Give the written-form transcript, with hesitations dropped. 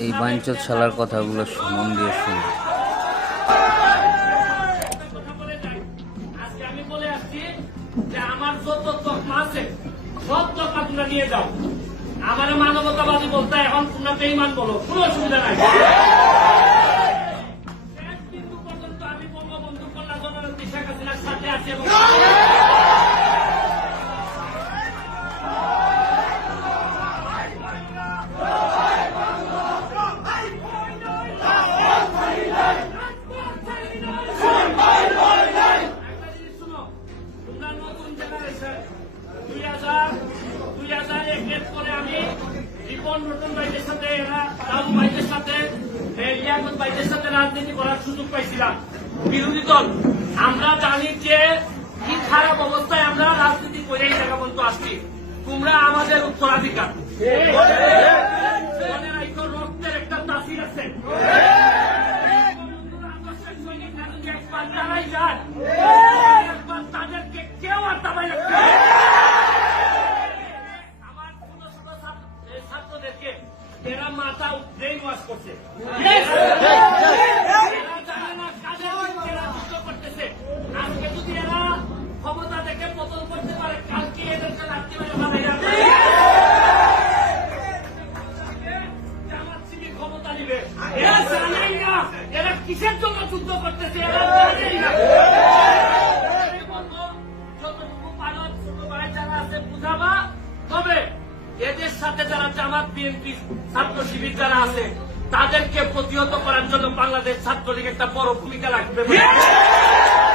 এই বাঞ্চত শালার কথাগুলো মন দিয়ে শুনি। আজকে আমি বলে আসছি যে আমার যত তকমা আছে সব তকমা তোমরা নিয়ে যাও। আমার মানবতাবাদী বলতে এখন তোমরা বেঈমান বলো, কোনো অসুবিধা নাই। শেষ বিন্দু পর্যন্ত আমি বঙ্গবন্ধু কন্যা জননেত্রী শেখ হাসিনার সাথে আছি এবং রাজনীতি করার সুযোগ পাইছিলাম। বিরোধী দল আমরা জানি যে কি খারাপ অবস্থায় আমরা রাজনীতি করে এই জায়গা পর্যন্ত আসছি। তোমরা আমাদের উত্তরাধিকার, রক্তের একটা তাসির আছে। তাদেরকে কেউ আর দাবাই রাখতে আমার ছোট ছোট ছাত্রদেরকে এরা মাথা ব্রেইন ওয়াশ করছে। আজকে যদি এরা ক্ষমতা থেকে পতন করতে পারে, কালকে এদেরকে রাখতে পারে জামাত শিবির ক্ষমতা নিবে। এরা জানেই না এরা কিসের জন্য যুদ্ধ করতেছে, এরা জানেই না। যতটুকু পারো ছোট ভাই যারা আছে বুঝাবা, তবে এদের সাথে যারা জামাত বিএনপি ছাত্র শিবির যারা আছে তাদেরকে প্রতিহত করার জন্য বাংলাদেশ ছাত্রলীগ একটা বড় ভূমিকা রাখবে।